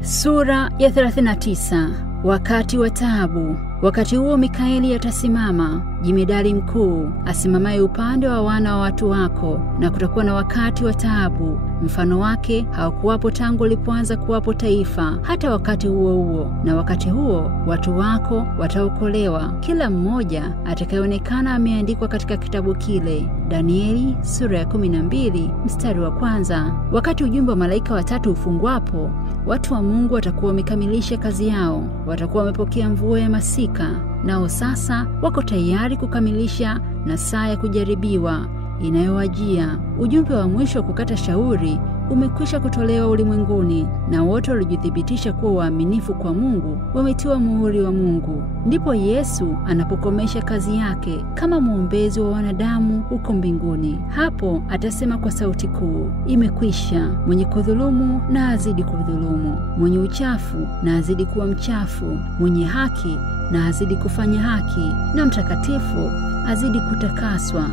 Sura ya 39. Wakati wa taabu. Wakati huo Mikaeli atasimama, jemedari mkuu, asimamaye upande wa wana wa watu wako, na kutakuwa na wakati wa taabu. Mfano wake haukuwapo tangu ulipoanza kuwapo taifa, hata wakati huo huo. Na wakati huo watu wako wataokolewa, kila mmoja atakayeonekana ameandikwa katika kitabu kile. Danieli sura ya 12 mstari wa 1. Wakati ujumbe wa malaika watatu ufungwapo, watu wa Mungu watakuwa wamekamilisha kazi yao, watakuwa wamepokea mvua ya masika, nao sasa wako tayari kukamilisha na saa ya kujaribiwa inayowajia. Ujumbe wa mwisho wa kukata shauri umekwisha kutolewa ulimwenguni, na wote waliojithibitisha kuwa waaminifu kwa Mungu wametiwa muhuri wa Mungu. Ndipo Yesu anapokomesha kazi yake kama mwombezi wa wanadamu huko mbinguni. Hapo atasema kwa sauti kuu, imekwisha. Mwenye kudhulumu na azidi kudhulumu, mwenye uchafu na azidi kuwa mchafu, mwenye haki na azidi kufanya haki, na mtakatifu azidi kutakaswa.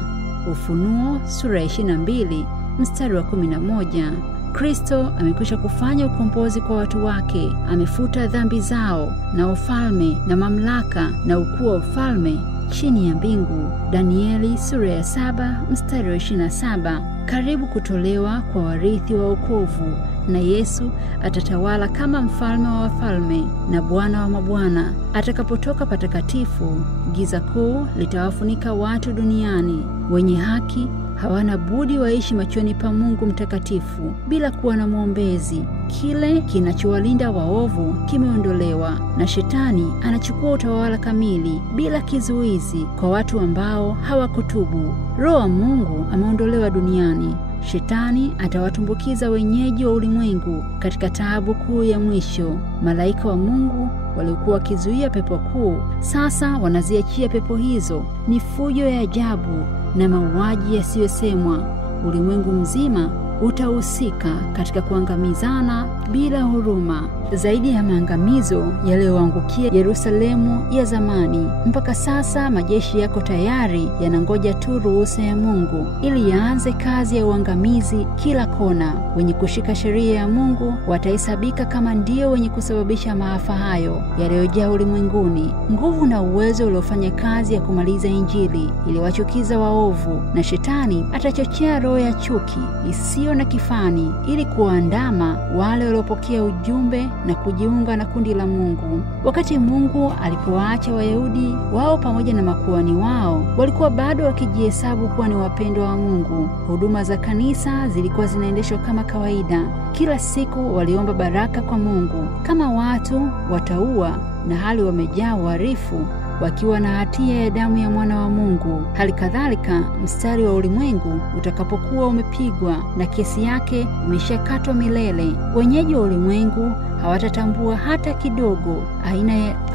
Ufunuo sura ya 22 mstari wa 11. Kristo amekwisha kufanya ukombozi kwa watu wake. Amefuta dhambi zao na ufalme na mamlaka na ukuu wa ufalme chini ya mbingu. Danieli sura ya 7 mstari wa 27. Karibu kutolewa kwa warithi wa wokovu, na Yesu atatawala kama mfalme wa wafalme na Bwana wa mabwana. Atakapotoka patakatifu, giza kuu litawafunika watu duniani. Wenye haki hawana budi waishi machoni pa Mungu mtakatifu bila kuwa na mwombezi. Kile kinachowalinda waovu kimeondolewa, na shetani anachukua utawala kamili bila kizuizi kwa watu ambao hawakutubu. Roho wa Mungu ameondolewa duniani. Shetani atawatumbukiza wenyeji wa ulimwengu katika taabu kuu ya mwisho. Malaika wa Mungu waliokuwa wakizuia pepo kuu sasa wanaziachia pepo hizo. Ni fujo ya ajabu na mauaji yasiyosemwa. Ulimwengu mzima utahusika katika kuangamizana bila huruma. Zaidi ya maangamizo yaliyoangukia Yerusalemu ya zamani, mpaka sasa majeshi yako tayari yanangoja tu ruhusa ya Mungu ili yaanze kazi ya uangamizi kila kona. Wenye kushika sheria ya Mungu watahesabika kama ndio wenye kusababisha maafa hayo yaliyojaa ulimwenguni. Nguvu na uwezo uliofanya kazi ya kumaliza Injili iliwachukiza waovu, na shetani atachochea roho ya chuki isiyo na kifani ili kuandama wale waliopokea ujumbe na kujiunga na kundi la Mungu. Wakati Mungu alipowaacha Wayahudi wao pamoja na makuhani wao, walikuwa bado wakijihesabu kuwa ni wapendwa wa Mungu. Huduma za kanisa zilikuwa zinaendeshwa kama kawaida. Kila siku waliomba baraka kwa Mungu. Kama watu wataua na hali wamejaa uharifu, wakiwa na hatia ya damu ya mwana wa Mungu. Hali kadhalika mstari wa ulimwengu utakapokuwa umepigwa na kesi yake imeshakatwa milele, wenyeji wa ulimwengu hawatatambua hata kidogo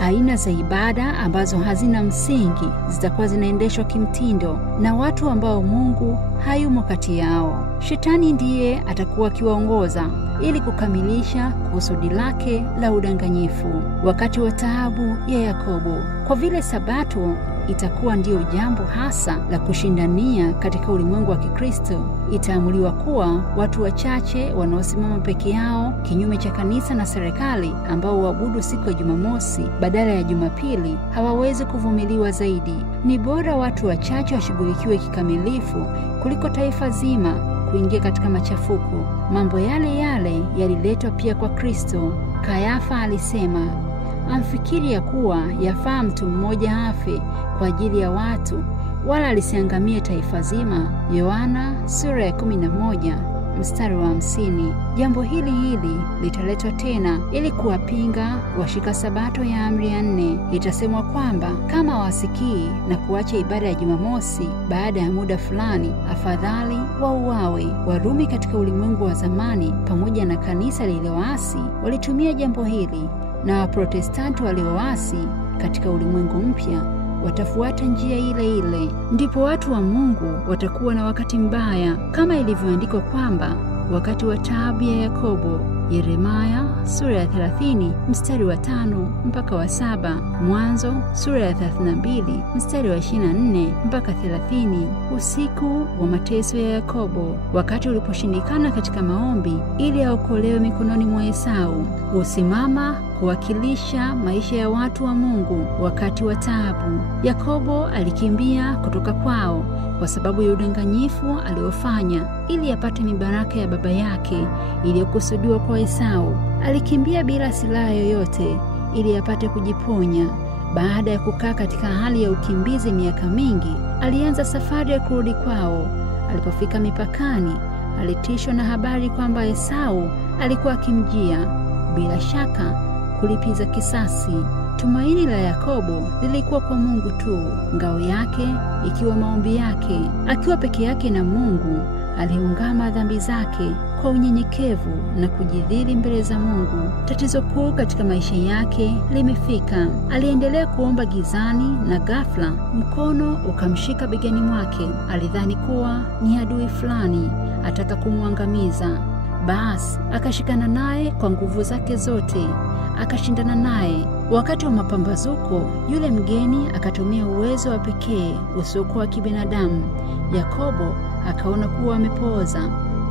aina za ibada ambazo hazina msingi zitakuwa zinaendeshwa kimtindo na watu ambao Mungu hayumo kati yao. Shetani ndiye atakuwa akiwaongoza ili kukamilisha kusudi lake la udanganyifu. Wakati wa taabu ya Yakobo, kwa vile Sabato itakuwa ndio jambo hasa la kushindania katika ulimwengu wa Kikristo, itaamuliwa kuwa watu wachache wanaosimama peke yao kinyume cha kanisa na serikali, ambao huabudu siku ya Jumamosi badala ya Jumapili, hawawezi kuvumiliwa zaidi. Ni bora watu wachache washughulikiwe kikamilifu kuliko taifa zima kuingia katika machafuko. Mambo yale yale yaliletwa pia kwa Kristo. Kayafa alisema, amfikiri ya kuwa yafaa mtu mmoja afe kwa ajili ya watu, wala alisiangamie taifa zima. Yohana sura ya 11 mstari wa 50. Jambo hili litaletwa tena ili kuwapinga washika Sabato ya amri ya 4. Itasemwa kwamba kama wasikii na kuacha ibada ya Jumamosi baada ya muda fulani, afadhali wauawe. Warumi katika ulimwengu wa zamani pamoja na kanisa lililoasi walitumia jambo hili, na Waprotestanti walioasi katika ulimwengu mpya watafuata njia ile ile. Ndipo watu wa Mungu watakuwa na wakati mbaya, kama ilivyoandikwa kwamba wakati wa taabu ya Yakobo Yeremia sura ya 30 mstari wa 5 mpaka wa 7, Mwanzo sura ya 32 mstari wa 24 mpaka 30. Usiku wa mateso ya Yakobo, wakati uliposhindikana katika maombi ili aokolewe mikononi mwa Esau, husimama kuwakilisha maisha ya watu wa Mungu wakati wa taabu. Yakobo alikimbia kutoka kwao kwa sababu ya udanganyifu aliofanya ili apate mibaraka ya baba yake iliyokusudiwa kwa Esau. Alikimbia bila silaha yoyote ili apate kujiponya. Baada ya kukaa katika hali ya ukimbizi miaka mingi, alianza safari ya kurudi kwao. Alipofika mipakani, alitishwa na habari kwamba Esau alikuwa akimjia, bila shaka kulipiza kisasi. Tumaini la Yakobo lilikuwa kwa Mungu tu, ngao yake ikiwa maombi yake. Akiwa peke yake na Mungu, aliungama dhambi zake kwa unyenyekevu na kujidhili mbele za Mungu. Tatizo kuu katika maisha yake limefika. Aliendelea kuomba gizani na ghafla mkono ukamshika begani mwake. Alidhani kuwa ni adui fulani ataka kumwangamiza. Basi akashikana naye kwa nguvu zake zote, akashindana naye. Wakati wa mapambazuko, yule mgeni akatumia uwezo wa pekee usiokuwa kibinadamu. Yakobo akaona kuwa amepooza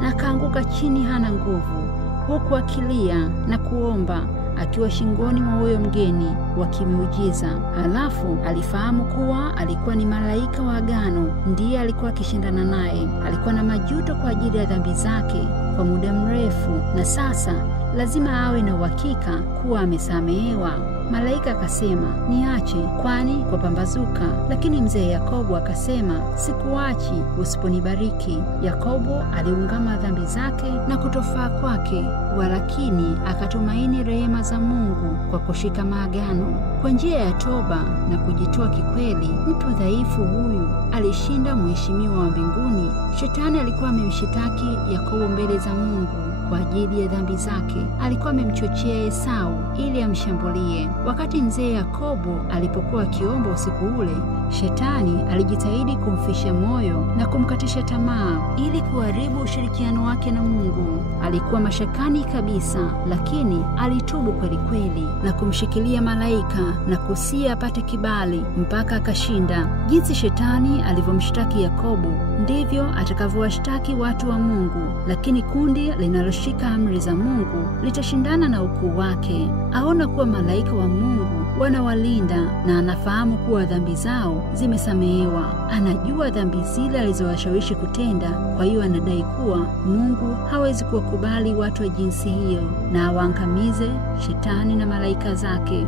na akaanguka chini hana nguvu, huku akilia na kuomba akiwa shingoni mwa huyo mgeni wa kimiujiza. Halafu alifahamu kuwa alikuwa ni malaika wa agano ndiye alikuwa akishindana naye. Alikuwa na majuto kwa ajili ya dhambi zake kwa muda mrefu, na sasa lazima awe na uhakika kuwa amesamehewa. Malaika akasema, niache kwani kwa pambazuka. Lakini mzee Yakobo akasema, sikuachi usiponibariki. Yakobo aliungama dhambi zake na kutofaa kwake, walakini akatumaini rehema za Mungu kwa kushika maagano. Kwa njia ya toba na kujitoa kikweli, mtu dhaifu huyu alishinda mheshimiwa wa mbinguni. Shetani alikuwa amemshitaki Yakobo mbele za Mungu kwa ajili ya dhambi zake. Alikuwa amemchochea Esau ili amshambulie. Wakati mzee Yakobo alipokuwa akiomba usiku ule, Shetani alijitahidi kumfisha moyo na kumkatisha tamaa ili kuharibu ushirikiano wake na Mungu. Alikuwa mashakani kabisa, lakini alitubu kweli kweli na kumshikilia malaika na kusia apate kibali mpaka akashinda. Jinsi Shetani alivyomshtaki Yakobo, ndivyo atakavyowashtaki watu wa Mungu, lakini kundi linaloshika amri za Mungu litashindana na ukuu wake. Aona kuwa malaika wa Mungu wanawalinda na anafahamu kuwa dhambi zao zimesamehewa. Anajua dhambi zile alizowashawishi kutenda, kwa hiyo anadai kuwa Mungu hawezi kuwakubali watu wa jinsi hiyo na awaangamize Shetani na malaika zake.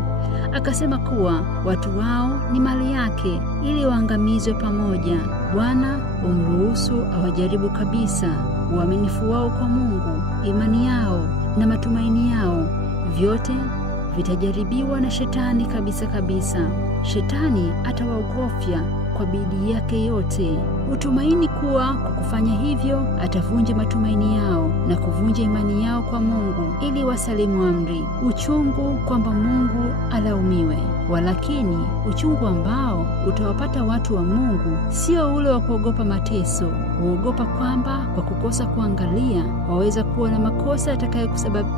Akasema kuwa watu wao ni mali yake ili waangamizwe pamoja. Bwana umruhusu awajaribu kabisa. Uaminifu wao kwa Mungu, imani yao na matumaini yao, vyote vitajaribiwa na Shetani kabisa kabisa. Shetani atawaogofya kwa bidii yake yote. Utumaini kuwa kwa kufanya hivyo atavunja matumaini yao na kuvunja imani yao kwa Mungu ili wasalimu amri. Uchungu kwamba Mungu alaumiwe. Walakini uchungu ambao utawapata watu wa Mungu sio ule wa kuogopa mateso. Huogopa kwamba kwa kukosa kuangalia waweza kuwa na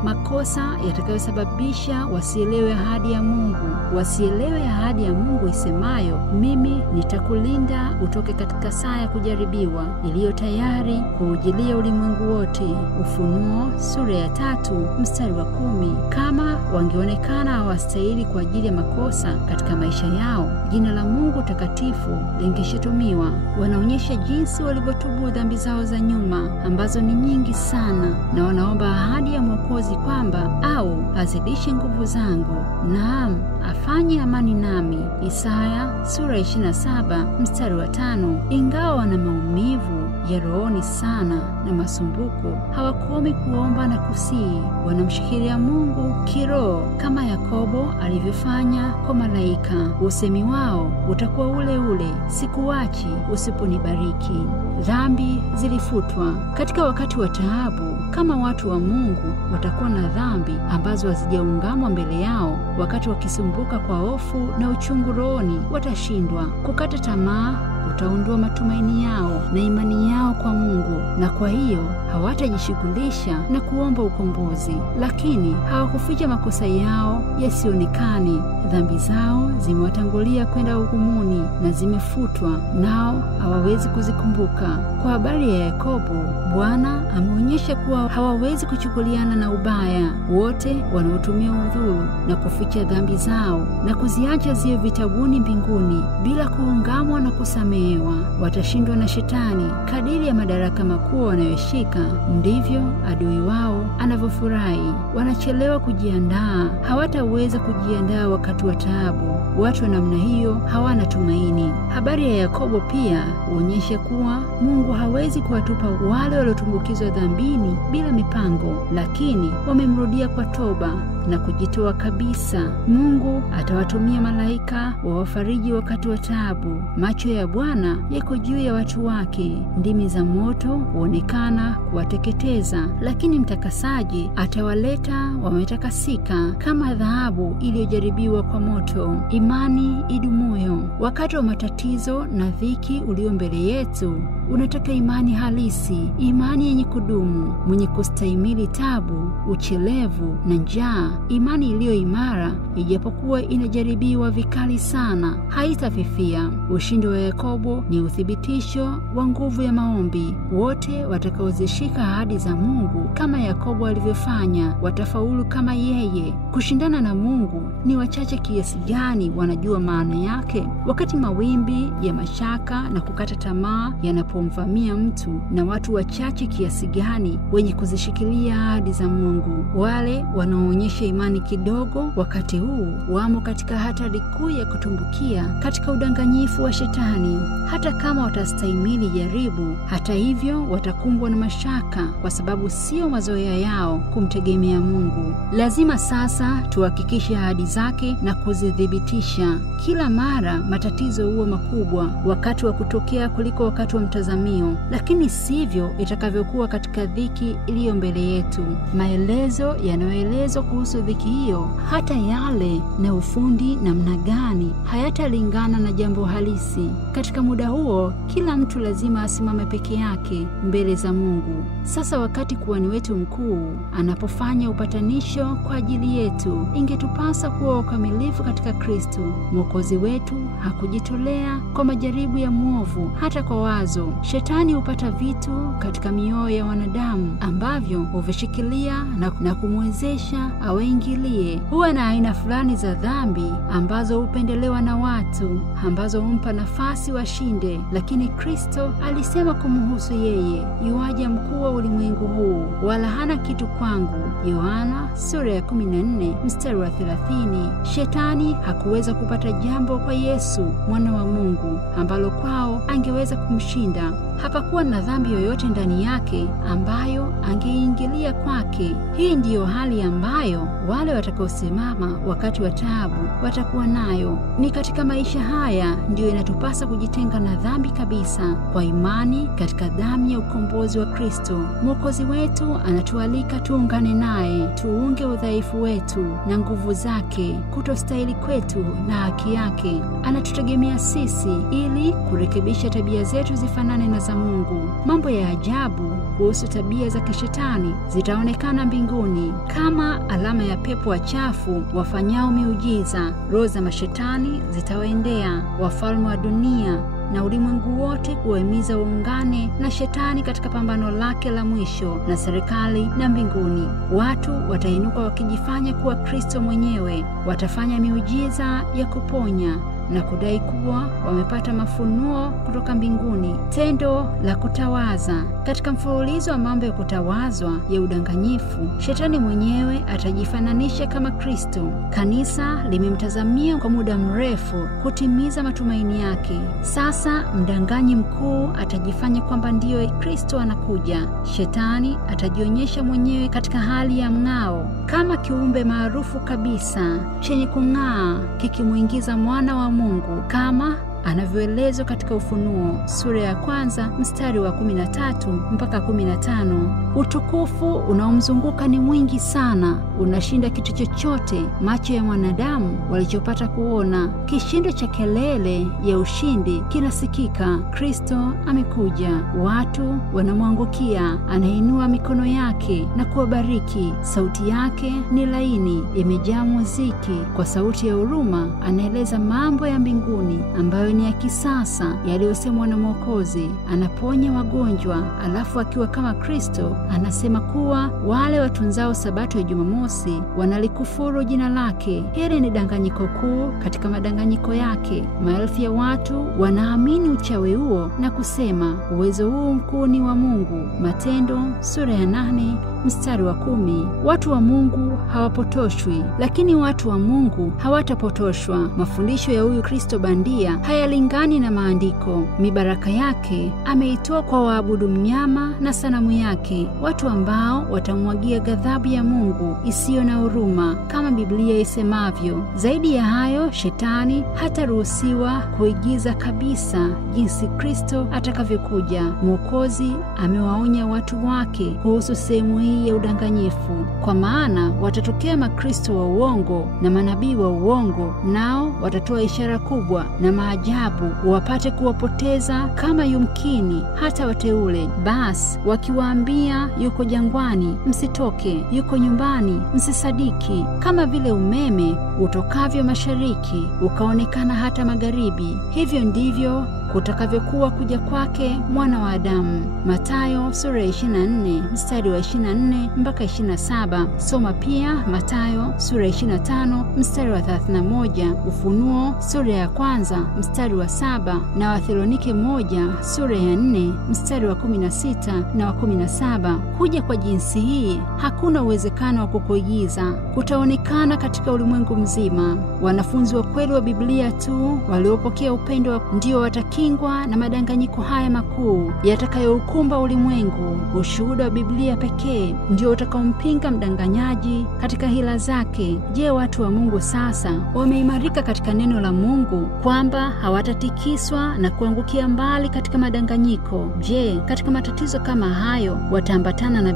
makosa yatakayosababisha wasielewe ahadi ya Mungu. Wasielewe ahadi ya Mungu isemayo, mimi nitakulinda utoke katika saa ya kujaribiwa iliyo tayari kuujilia ulimwengu wote. Ufunuo sura ya 3 mstari wa 10. Kama wangeonekana hawastahili kwa ajili ya makosa katika maisha yao, jina la Mungu takatifu lingeshutumiwa. Wanaonyesha jinsi walivyotubu dhambi zao za nyuma ambazo ni nyingi sana, na wanaomba ahadi ya Mwokozi kwamba au azidishe nguvu zangu, naam afanye amani nami. Isaya sura 27 mstari wa 5. Ingawa wana maumivu ya rohoni sana na masumbuko, hawakomi kuomba na kusii. Wanamshikilia Mungu kiroho kama Yakobo alivyofanya kwa malaika. Usemi wao utakuwa ule ule, sikuachi usiponibariki. Dhambi zilifutwa. Katika wakati wa taabu, kama watu wa Mungu watakuwa na dhambi ambazo hazijaungamwa mbele yao, wakati wakisumbuka kwa hofu na uchungu rohoni, watashindwa. Kukata tamaa utaondoa matumaini yao na imani yao kwa Mungu, na kwa hiyo hawatajishughulisha na kuomba ukombozi. Lakini hawakuficha makosa yao yasionekane. Dhambi zao zimewatangulia kwenda hukumuni na zimefutwa, nao hawawezi kuzikumbuka. Kwa habari ya Yakobo, Bwana ameonyesha kuwa hawawezi kuchukuliana na ubaya. Wote wanaotumia udhuru na kuficha dhambi zao na kuziacha ziwe vitabuni mbinguni bila kuungamwa na kusamehewa, watashindwa na Shetani. Kadiri ya madaraka makuu wanayoshika, ndivyo adui wao anavyofurahi. Wanachelewa kujiandaa, hawataweza kujiandaa wakati wa taabu. Watu wa namna hiyo hawana tumaini. Habari ya Yakobo pia huonyesha kuwa Mungu hawezi kuwatupa wale waliotumbukizwa dhambini bila mipango, lakini wamemrudia kwa toba na kujitoa kabisa. Mungu atawatumia malaika wawafariji wakati wa taabu. Macho ya Bwana yako juu ya watu wake. Ndimi za moto huonekana kuwateketeza, lakini mtakasaji atawaleta wametakasika kama dhahabu iliyojaribiwa kwa moto. Imani idumuyo. Wakati wa matatizo na dhiki ulio mbele yetu, unataka imani halisi, imani yenye kudumu, mwenye kustahimili tabu, uchelevu na njaa. Imani iliyo imara, ijapokuwa inajaribiwa vikali sana, haitafifia. Ushindi wa Yakobo ni uthibitisho wa nguvu ya maombi. Wote watakaozishika ahadi za Mungu kama Yakobo alivyofanya, watafaulu kama yeye. Kushindana na Mungu ni wachache kiasi gani wanajua maana yake. Wakati mawimbi ya mashaka na kukata tamaa yanapomvamia mtu, na watu wachache kiasi gani wenye kuzishikilia ahadi za Mungu. Wale wanaoonyesha imani kidogo wakati huu wamo katika hatari kuu ya kutumbukia katika udanganyifu wa Shetani. Hata kama watastahimili jaribu, hata hivyo watakumbwa na mashaka, kwa sababu sio mazoea yao kumtegemea Mungu. Lazima sasa tuhakikishe ahadi zake na kuzithibitisha. Kila mara matatizo huwa makubwa wakati wa kutokea kuliko wakati wa mtazamio, lakini sivyo itakavyokuwa katika dhiki iliyo mbele yetu. Maelezo yanayoelezwa kuhusu dhiki hiyo, hata yale na ufundi namna gani, hayatalingana na jambo halisi. Katika muda huo, kila mtu lazima asimame peke yake mbele za Mungu. Sasa wakati kuhani wetu mkuu anapofanya upatanisho kwa ajili yetu, ingetupasa kuwa wakamilifu katika Kristo. Mwokozi wetu hakujitolea kwa majaribu ya mwovu, hata kwa wazo. Shetani hupata vitu katika mioyo ya wanadamu ambavyo huvishikilia na kumwezesha awaingilie. Huwa na aina fulani za dhambi ambazo hupendelewa na watu, ambazo humpa nafasi washinde, lakini Kristo alisema kumhusu yeye, yuaja mkuu wa ulimwengu huu, wala hana kitu kwangu. Yohana sura ya 14 mstari wa 30. Shetani hakuweza kupata jambo kwa Yesu mwana wa Mungu ambalo kwao angeweza kumshinda. Hapakuwa na dhambi yoyote ndani yake ambayo angeingilia kwake. Hii ndiyo hali ambayo wale watakaosimama wakati wa taabu watakuwa nayo. Ni katika maisha haya ndiyo inatupasa kujitenga na dhambi kabisa kwa imani katika damu ya ukombozi wa Kristo. Mwokozi wetu anatualika tuungane naye, tuunge udhaifu wetu na nguvu zake, kutostahili kwetu na haki yake. Anatutegemea sisi ili kurekebisha tabia zetu zifanane na za Mungu. Mambo ya ajabu kuhusu tabia za kishetani zitaonekana mbinguni kama alama ya pepo wachafu wafanyao miujiza. Roho za mashetani zitawaendea wafalme wa dunia na ulimwengu wote kuwahimiza waungane na Shetani katika pambano lake la mwisho na serikali na mbinguni. Watu watainuka wakijifanya kuwa Kristo mwenyewe, watafanya miujiza ya kuponya na kudai kuwa wamepata mafunuo kutoka mbinguni. Tendo la kutawaza. Katika mfululizo wa mambo ya kutawazwa ya udanganyifu, Shetani mwenyewe atajifananisha kama Kristo. Kanisa limemtazamia kwa muda mrefu kutimiza matumaini yake. Sasa mdanganyi mkuu atajifanya kwamba ndiyo Kristo anakuja. Shetani atajionyesha mwenyewe katika hali ya mng'ao kama kiumbe maarufu kabisa chenye kung'aa, kikimuingiza mwana wa Mungu kama anavyoelezwa katika Ufunuo sura ya 1 mstari wa 13 mpaka 15. Utukufu unaomzunguka ni mwingi sana, unashinda kitu chochote macho ya mwanadamu walichopata kuona. Kishindo cha kelele ya ushindi kinasikika. Kristo amekuja, watu wanamwangukia. Anainua mikono yake na kuwabariki. Sauti yake ni laini, imejaa muziki. Kwa sauti ya huruma anaeleza mambo ya mbinguni ambayo ni ya kisasa yaliyosemwa na Mwokozi. Anaponya wagonjwa, alafu akiwa kama Kristo anasema kuwa wale watunzao sabato ya Jumamosi wanalikufuru jina lake. Hili ni danganyiko kuu katika madanganyiko yake. Maelfu ya watu wanaamini uchawi huo na kusema uwezo huu mkuu ni wa Mungu. Matendo sura ya 8 mstari wa 10. Watu wa Mungu hawapotoshwi, lakini watu wa Mungu hawatapotoshwa. Mafundisho ya huyu Kristo bandia hayalingani na maandiko. Mibaraka yake ameitoa kwa waabudu mnyama na sanamu yake, watu ambao watamwagia ghadhabu ya Mungu isiyo na huruma kama Biblia isemavyo. Zaidi ya hayo, shetani hataruhusiwa kuigiza kabisa jinsi Kristo atakavyokuja. Mwokozi amewaonya watu wake kuhusu sehemu hii ya udanganyifu, kwa maana watatokea makristo wa uongo na manabii wa uongo, nao watatoa ishara kubwa na maajabu wapate kuwapoteza kama yumkini hata wateule. Basi wakiwaambia yuko jangwani, msitoke; yuko nyumbani, msisadiki. Kama vile umeme utokavyo mashariki ukaonekana hata magharibi, hivyo ndivyo kutakavyokuwa kuja kwake Mwana wa Adamu. Mathayo sura ya 24 mstari wa 24 mpaka 27. Soma pia Mathayo sura ya 25 mstari wa 31, Ufunuo sura ya 1 mstari wa 7 na Wathesalonike 1 sura ya 4 mstari wa 16 na wa 17. Kuja kwa jinsi hii hakuna uwezekano wa kukuigiza, kutaonekana katika ulimwengu mzima. Wanafunzi wa kweli wa Biblia tu waliopokea upendo ndio watakingwa na madanganyiko haya makuu yatakayoukumba ulimwengu. Ushuhuda wa Biblia pekee ndio utakaompinga mdanganyaji katika hila zake. Je, watu wa Mungu sasa wameimarika katika neno la Mungu kwamba hawatatikiswa na kuangukia mbali katika madanganyiko? Je, katika matatizo kama hayo wataambatana na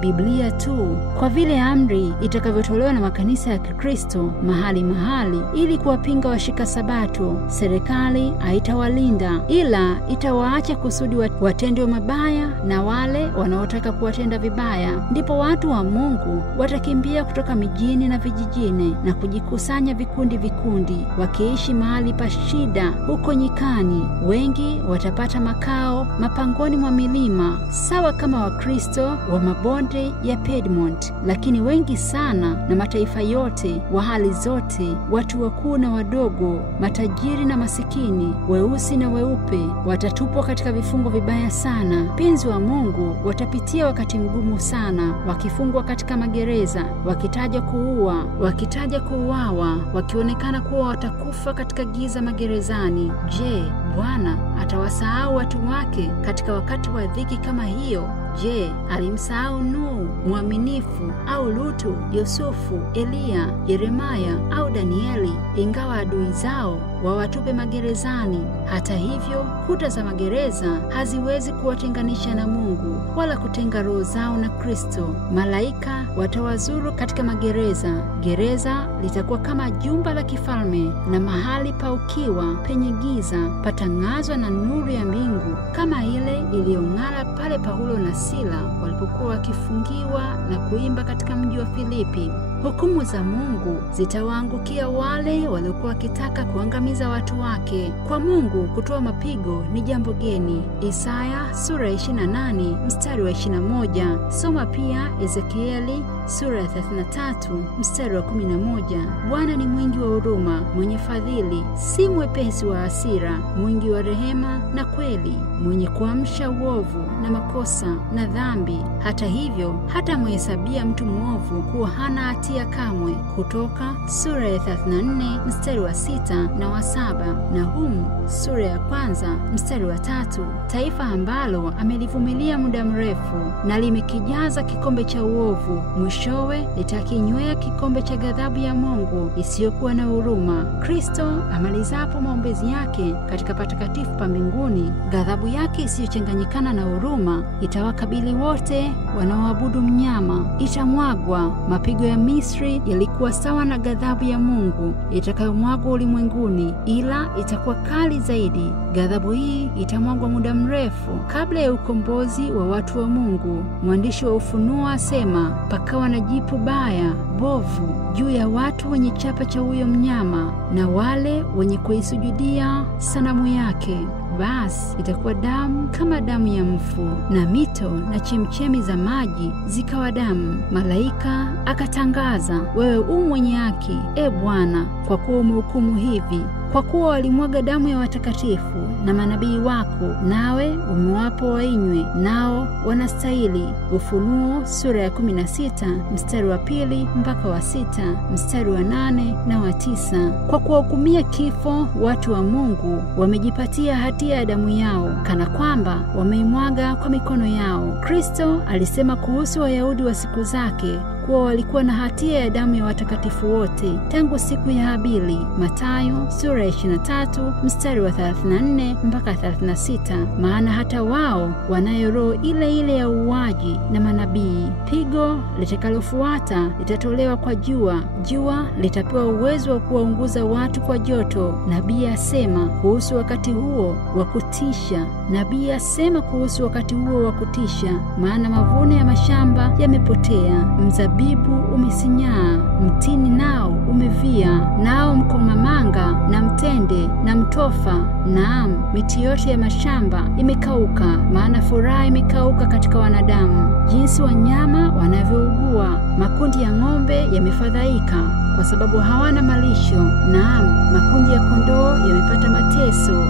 Biblia tu, kwa vile amri itakavyotolewa na makanisa ya Kikristo mahali ili kuwapinga washika sabato? Serikali haitawalinda, ila itawaacha kusudi watendwe mabaya na wale wanaotaka kuwatenda vibaya. Ndipo watu wa Mungu watakimbia kutoka mijini na vijijini na kujikusanya vikundi, wakiishi mahali pa shida huko nyikani. Wengi watapata makao mapangoni mwa milima, sawa kama Wakristo wa mabonde ya Piedmont. Lakini wengi sana na mataifa yote, wa hali zote, watu wakuu na wadogo, matajiri na masikini, weusi na weupe, watatupwa katika vifungo vibaya sana. Penzi wa Mungu watapitia wakati mgumu sana, wakifungwa katika magereza, wakitaja kuuawa, wakionekana kuwa watakufa katika giza magerezani. Je, Bwana atawasahau watu wake katika wakati wa dhiki kama hiyo? Je, alimsahau Nuhu mwaminifu, au Lutu, Yusufu, Eliya, Yeremia au Danieli, ingawa adui zao wawatupe magerezani? Hata hivyo, kuta za magereza haziwezi kuwatenganisha na Mungu wala kutenga roho zao na Kristo. Malaika watawazuru katika magereza. Gereza litakuwa kama jumba la kifalme, na mahali pa ukiwa penye giza patang'azwa na nuru ya mbingu, kama ile iliyong'ara pale Paulo na Sila walipokuwa wakifungiwa na kuimba katika mji wa Filipi. Hukumu za Mungu zitawaangukia wale waliokuwa wakitaka kuangamiza watu wake. Kwa Mungu kutoa mapigo ni jambo geni. Isaya sura ya 28 mstari wa 21. Soma pia Ezekieli sura ya 33 mstari wa 11. Bwana ni mwingi wa huruma, mwenye fadhili, si mwepesi wa hasira, mwingi wa rehema na kweli, mwenye kuamsha uovu na makosa na dhambi. Hata hivyo, hata mhesabia mtu mwovu kuwa hana hatia hatajutia kamwe. Kutoka sura ya 34 mstari wa 6 na wa 7, Nahumu sura ya 1 mstari wa 3. Taifa ambalo amelivumilia muda mrefu na limekijaza kikombe cha uovu, mwishowe litakinywea kikombe cha ghadhabu ya Mungu isiyokuwa na huruma. Kristo amalizapo maombezi yake katika patakatifu pa mbinguni, ghadhabu yake isiyochanganyikana na huruma itawakabili wote wanaoabudu mnyama. Itamwagwa. Mapigo ya Misri yalikuwa sawa na ghadhabu ya Mungu itakayomwagwa ulimwenguni, ila itakuwa kali zaidi. Ghadhabu hii itamwagwa muda mrefu kabla ya ukombozi wa watu wa Mungu. Mwandishi wa Ufunuo asema, pakawa na jipu baya bovu juu ya watu wenye chapa cha huyo mnyama na wale wenye kuisujudia sanamu yake. Basi itakuwa damu kama damu ya mfu, na mito na chemchemi za maji zikawa damu. Malaika akatangaza, wewe mwenye haki, e Bwana, kwa kuwa umehukumu hivi, kwa kuwa walimwaga damu ya watakatifu na manabii wako, nawe umewapa wainywe, nao wanastahili. Ufunuo sura ya 16 mstari wa 2 mpaka wa 6, mstari wa 8 na wa 9. Kwa kuwahukumia kifo watu wa Mungu, wamejipatia hatia ya damu yao, kana kwamba wameimwaga kwa mikono yao. Kristo alisema kuhusu Wayahudi wa siku zake kuwa walikuwa na hatia ya damu ya watakatifu wote tangu siku ya Habili. Mathayo sura ya 23 mstari wa 34 mpaka 36. Maana hata wao wanayo roho ile ile ya uuaji na manabii. Pigo litakalofuata litatolewa kwa jua. Jua litapewa uwezo wa kuwaunguza watu kwa joto. Nabii asema kuhusu wakati huo wa kutisha. Nabii asema kuhusu wakati huo wa kutisha, maana mavuno ya mashamba yamepotea, mzabibu umesinyaa, mtini nao umevia, nao mkomamanga na mtende na mtofa, naam, miti yote ya mashamba imekauka, maana furaha imekauka katika wanadamu. Jinsi wanyama wanavyougua, makundi ya ng'ombe yamefadhaika kwa sababu hawana malisho, naam, makundi ya kondoo yamepata mateso.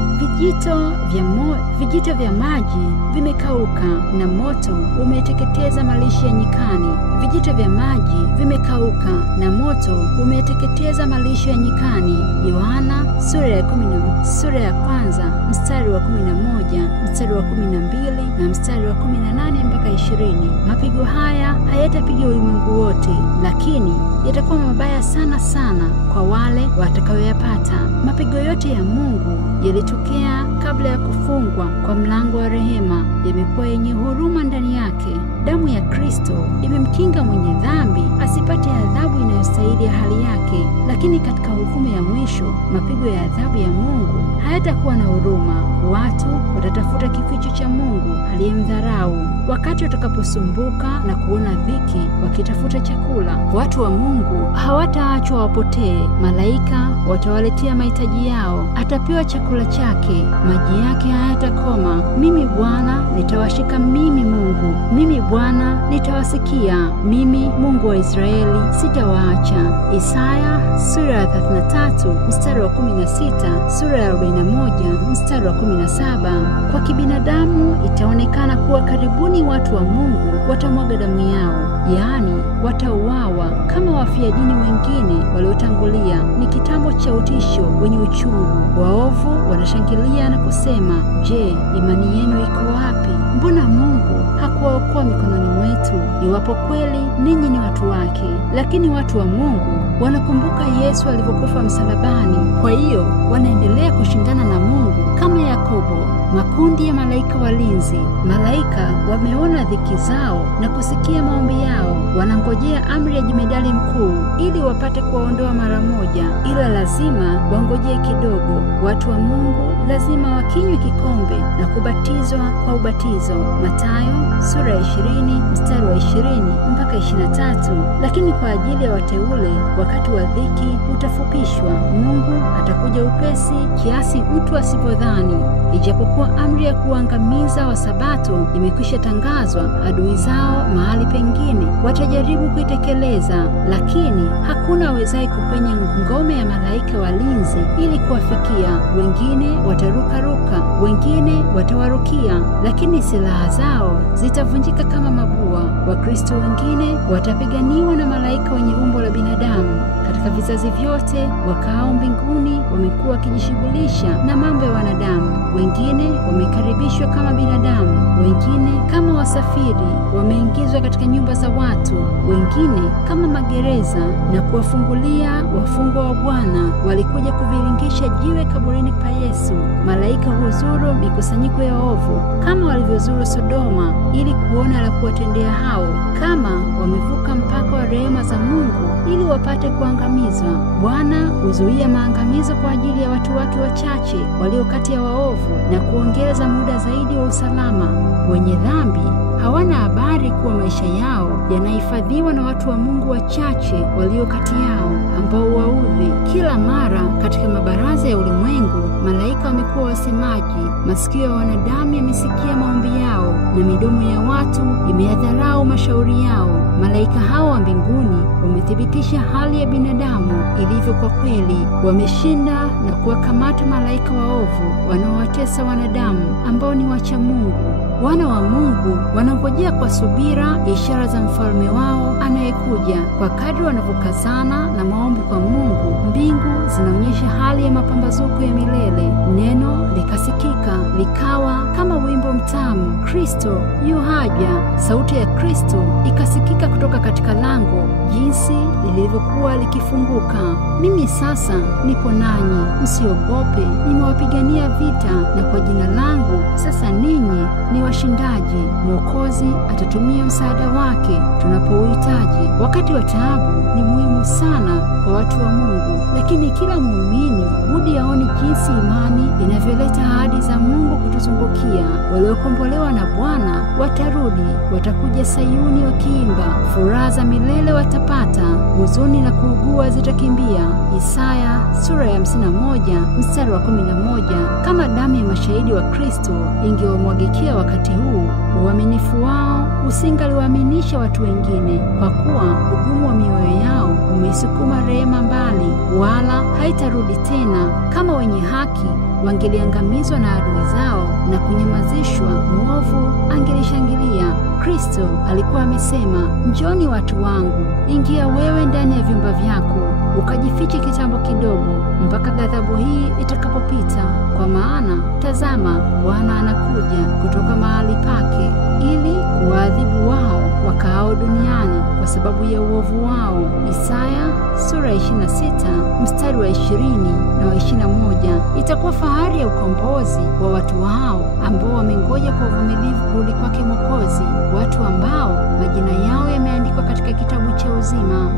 Vijito vya maji vimekauka na moto umeteketeza malisho ya nyikani. Vijito vya maji vimekauka na moto umeteketeza malisho ya nyikani. Yohana sura ya 1 mstari wa 11, mstari wa 12 na mstari wa 18 mpaka 20. Mapigo haya hayatapiga ulimwengu wote, lakini yatakuwa mabaya sana sana kwa wale watakayoyapata. Mapigo yote ya Mungu yalitokea kabla ya kufungwa kwa mlango wa rehema, yamekuwa yenye huruma ndani yake. Damu ya Kristo imemkinga mwenye dhambi asipate adhabu inayostahili ya hali yake, lakini katika hukumu ya mwisho, mapigo ya adhabu ya Mungu hayatakuwa na huruma. Watu watatafuta kificho cha Mungu aliyemdharau. Wakati watakaposumbuka na kuona dhiki wakitafuta chakula, watu wa Mungu hawataachwa wapotee. Malaika watawaletea mahitaji yao. Atapewa chakula chake, maji yake hayatakoma. Mimi Bwana nitawashika, mimi Mungu, mimi Bwana nitawasikia, mimi Mungu wa Israeli sitawaacha. Isaya sura ya 33 mstari wa 16, sura ya 41 mstari wa 17. Kwa kibinadamu itaonekana kuwa karibuni watu wa Mungu watamwaga damu yao, yaani watauawa kama wafia dini wengine waliotangulia. Ni kitambo cha utisho wenye uchungu. Waovu wanashangilia na kusema, je, imani yenu iko wapi? Mbona Mungu hakuwaokoa mikononi mwetu, iwapo kweli ninyi ni watu wake? Lakini watu wa Mungu wanakumbuka Yesu alivyokufa msalabani. Kwa hiyo wanaendelea kushindana na Mungu kama Yakobo. Makundi ya malaika walinzi. Malaika wameona dhiki zao na kusikia maombi yao. Wanangojea amri ya jemedali mkuu ili wapate kuwaondoa mara moja, ila lazima wangojee kidogo. Watu wa Mungu lazima wakinywe kikombe na kubatizwa kwa ubatizo. Mathayo sura ya 20 mstari wa 20 mpaka 23. Lakini kwa ajili ya wateule wakati wa dhiki utafupishwa. Mungu atakuja upesi kiasi mtu asipodhani. Ijapokuwa amri ya kuangamiza wa Sabato imekwisha tangazwa, adui zao mahali pengine watajaribu kuitekeleza, lakini hakuna awezaye kupenya ngome ya malaika walinzi ili kuwafikia. Wengine watarukaruka, wengine watawarukia, lakini silaha zao zitavunjika kama mabua. Wakristo wengine watapiganiwa na malaika wenye umbo la binadamu. Katika vizazi vyote, wakao mbinguni wamekuwa wakijishughulisha na mambo ya wanadamu. Wengine wamekaribishwa kama binadamu, wengine kama wasafiri wameingizwa katika nyumba za watu, wengine kama magereza na kuwafungulia wafungwa wa Bwana. Walikuja kuviringisha jiwe kaburini pa Yesu. Malaika huzuru mikusanyiko ya ovu kama walivyozuru Sodoma, ili kuona la kuwatendea hao, kama wamevuka mpaka wa rehema za Mungu ili wapate kuangamizwa. Bwana huzuia maangamizo kwa ajili ya watu wake wachache walio kati ya waovu na kuongeza muda zaidi wa usalama. Wenye dhambi hawana habari kuwa maisha yao yanahifadhiwa na watu wa Mungu wachache walio kati yao, ambao waudhi kila mara. Katika mabaraza ya ulimwengu, malaika wamekuwa wasemaji. Masikio ya wanadamu yamesikia maombi yao na midomo ya watu imeyadharau mashauri yao. Malaika hao wa mbinguni wamethibitisha hali ya binadamu ilivyo kwa kweli. Wameshinda na kuwakamata malaika waovu wanaowatesa wanadamu ambao ni wacha Mungu. Wana wa Mungu wanangojea kwa subira ishara za mfalme wao anayekuja. Kwa kadri wanavyokazana na maombi kwa Mungu, mbingu zinaonyesha hali ya mapambazuko ya milele. Neno likasikika likawa kama wimbo mtamu, Kristo yu haja. Sauti ya Kristo ikasikika kutoka katika lango, jinsi lilivyokuwa likifunguka. Mimi sasa nipo nanyi, msiogope, nimewapigania vita, na kwa jina langu sasa ninyi ni washindaji. Mwokozi atatumia msaada wake tunapouhitaji. Wakati wa taabu ni muhimu sana kwa watu wa Mungu, lakini kila muumini budi aone jinsi imani inavyoleta ahadi za Mungu kutuzungukia. Waliokombolewa na Bwana watarudi, watakuja Sayuni wakiimba, furaha za milele watapata, huzuni na kuugua zitakimbia. Isaya sura ya 51 mstari wa 11. Kama damu ya mashahidi wa Kristo ingewamwagikia wakati huu, uaminifu wao usingaliwaaminisha watu wengine, kwa kuwa ugumu wa mioyo yao umeisukuma rehema mbali, wala haitarudi tena. Kama wenye haki wangeliangamizwa na adui zao na kunyamazishwa, mwovu angelishangilia. Kristo alikuwa amesema, njoni watu wangu, ingia wewe ndani ya vyumba vyako, ukajifiche kitambo kidogo, mpaka ghadhabu hii itakapopita. Kwa maana tazama, Bwana anakuja kutoka mahali pake, ili kuwaadhibu wao wakaao duniani kwa sababu ya uovu wao. Isaya sura ya 26 mstari wa 20 na wa 21. Itakuwa fahari ya ukombozi wa watu hao ambao wamengoja kwa uvumilivu kurudi kwake Mwokozi, watu ambao majina yao yameandikwa katika kitabu cha uzima.